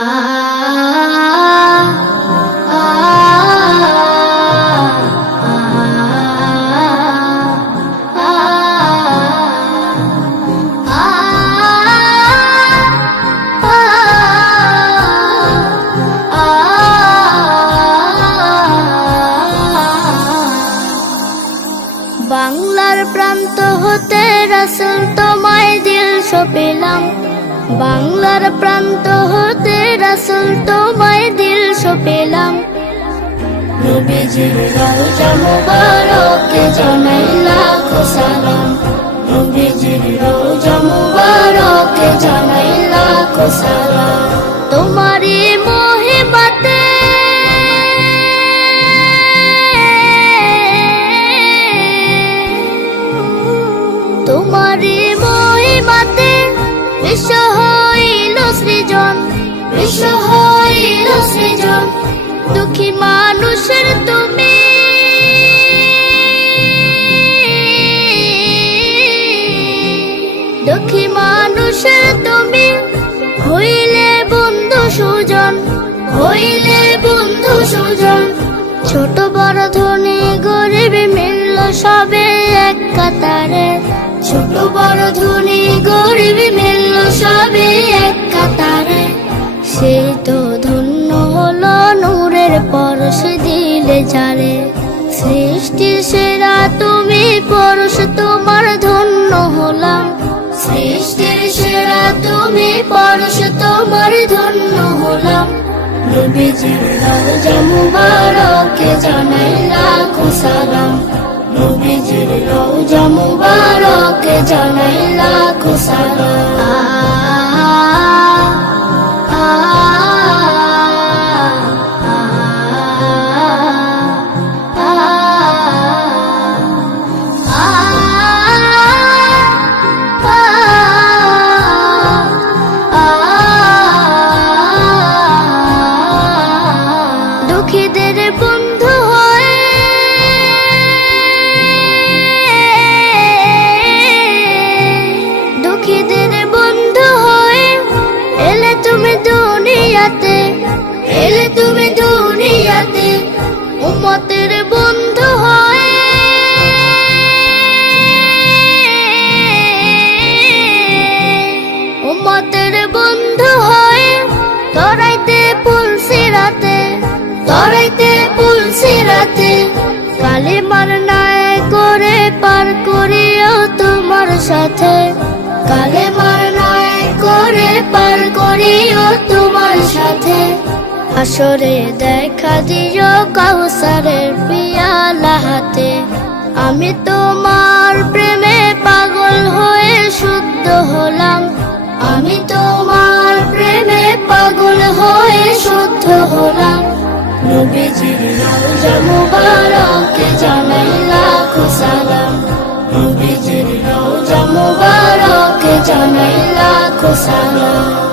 বাংলার প্রান্ত হতে রাসূল তোমায় দিল সপেলাম, বাংলার প্রান্ত হতে রাসূল তোমায় দিল সপেলাম। নবীজির রওজা মুবারকে জানাই লাখো সালাম, নবীজির রওজা মুবারকে জানাই লাখো সালাম। তোমারই মহিমাতে তোমারই মহিমাতে বিশ্ব হইল সৃজন, বিশ্ব হইল সৃজন। দুঃখী মানুষের তুমি দুঃখী মানুষের তুমি হইলে বন্ধু সুজন, হইলে বন্ধু সুজন। ছোট বড় ধনী গরিব মিলল সবে এক কাতারে, ছোট বড় ধনী গরিব মিলল সবে এক কাতারে। সেই তো ধন্য হলো নূরের পরশ দিলে যারে, সৃষ্টির সেরা তুমি পরশ তোমার ধন্য হলাম, সৃষ্টির সেরা তুমি পরশ তোমার ধন্য হলাম। নবীজির রওজা মুবারকে জানাই লাখো সালাম, নবীজির রওজা মুবারকে জানাই লাখো সালাম। দুঃখীদের বন্ধু হয়ে দুঃখীদের বন্ধু হয়ে এলে তুমি দুনিয়াতে, এলে তুমি দুনিয়াতে। উম্মতের বন্ধু হয়ে উম্মতের বন্ধু হয়ে তরাইতে পুলসিরাতে, তরাইতে পুলসিরাতে। কালেমার ন্যায় করে পার করিও তোমার সাথে, কালেমার ন্যায় করে পার করিও তোমার সাথে। হাসরে দেখা দিও কাউসারের পিয়ালা হাতে, আমি তোমার প্রেমে পাগল হয়ে শুদ্ধ হলাম, আমি তোমার প্রেমে পাগল হয়ে শুদ্ধ হলাম। নবীজির রওজা মুবারকে জানাই লাখো সালাম, নবীজির রওজা মুবারকে জানাই লাখো সালাম।